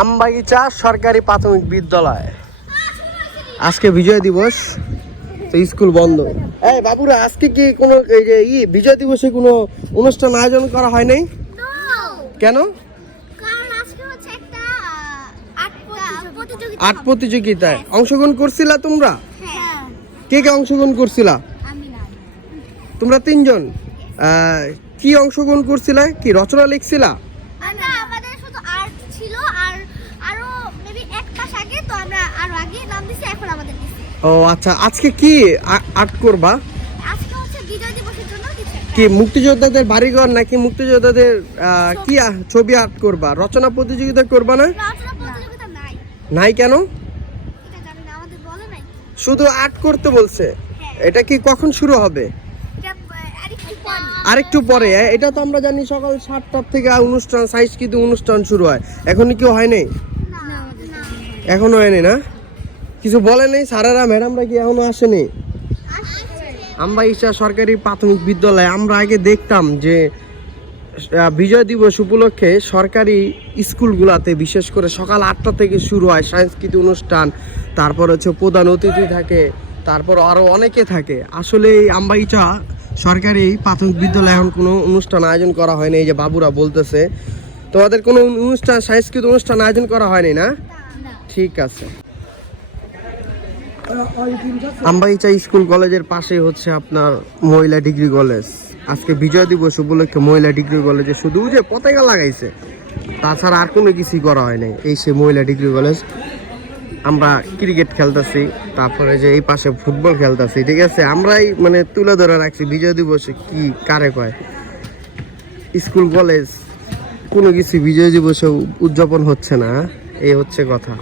আমবাগিচা সরকারি প্রাথমিক বিদ্যালয় আজকে বিজয় দিবস, তো স্কুল বন্ধ। এই বাবুরা, আজকে কি কোনো এই যে বিজয় দিবসে কোনো অনুষ্ঠান আয়োজন করা হয় নাই? কেন? আর্ট প্রতিযোগিতায় অংশগ্রহণ করছিলা তোমরা? কে কে অংশগ্রহণ করছিলা? তোমরা তিনজন কি অংশগ্রহণ করছিলা? কি রচনা লিখছিলা? ও আচ্ছা, আজকে কি আর্ট করবা? কি মুক্তিযোদ্ধাদের বাড়িঘর নাকি মুক্তিযোদ্ধাদের কি ছবি আর্ট করবা? রচনা প্রতিযোগিতা করবা না? নাই কেন? শুধু আর্ট করতে বলছে। এটা কি কখন শুরু হবে? আরেকটু পরে। এটা তো আমরা জানি সকাল 7টার থেকে অনুষ্ঠান, সাংস্কৃতিক অনুষ্ঠান শুরু হয়। এখনই কি হয় নাই? এখনো হয়নি না? কিছু বলে নেই স্যারেরা, ম্যাডামরা কি এখনো আসেনি? আমবাগিচা সরকারি প্রাথমিক বিদ্যালয়ে আমরা আগে দেখতাম যে বিজয় দিবস উপলক্ষে সরকারি স্কুলগুলোতে বিশেষ করে সকাল 8টা থেকে শুরু হয় সাংস্কৃতিক অনুষ্ঠান, তারপর হচ্ছে প্রধান অতিথি থাকে, তারপর আরও অনেকে থাকে। আসলে এই আমবাগিচা সরকারি প্রাথমিক বিদ্যালয়ে এখন কোনো অনুষ্ঠান আয়োজন করা হয়নি। এই যে বাবুরা বলতেছে, তোমাদের কোনো অনুষ্ঠান, সাংস্কৃতিক অনুষ্ঠান আয়োজন করা হয়নি না? ঠিক আছে। আমবাগিচা স্কুল কলেজের পাশে হচ্ছে আপনার মহিলা ডিগ্রি কলেজ। আজকে বিজয় দিবস উপলক্ষে মহিলা ডিগ্রি কলেজে শুধু যে পতাকা লাগাইছে, তাছাড়া আর কোনো কিছুই করা হয় নাই। এই সে মহিলা ডিগ্রি কলেজ। আমরা ক্রিকেট খেলতেছি, তারপরে যে এই পাশে ফুটবল খেলতেছি, ঠিক আছে। আমরাই মানে তুলে ধরে রাখছি বিজয় দিবসে কি কারে কয়। স্কুল কলেজ কোনো কিছু বিজয় দিবসে উদযাপন হচ্ছে না, এই হচ্ছে কথা।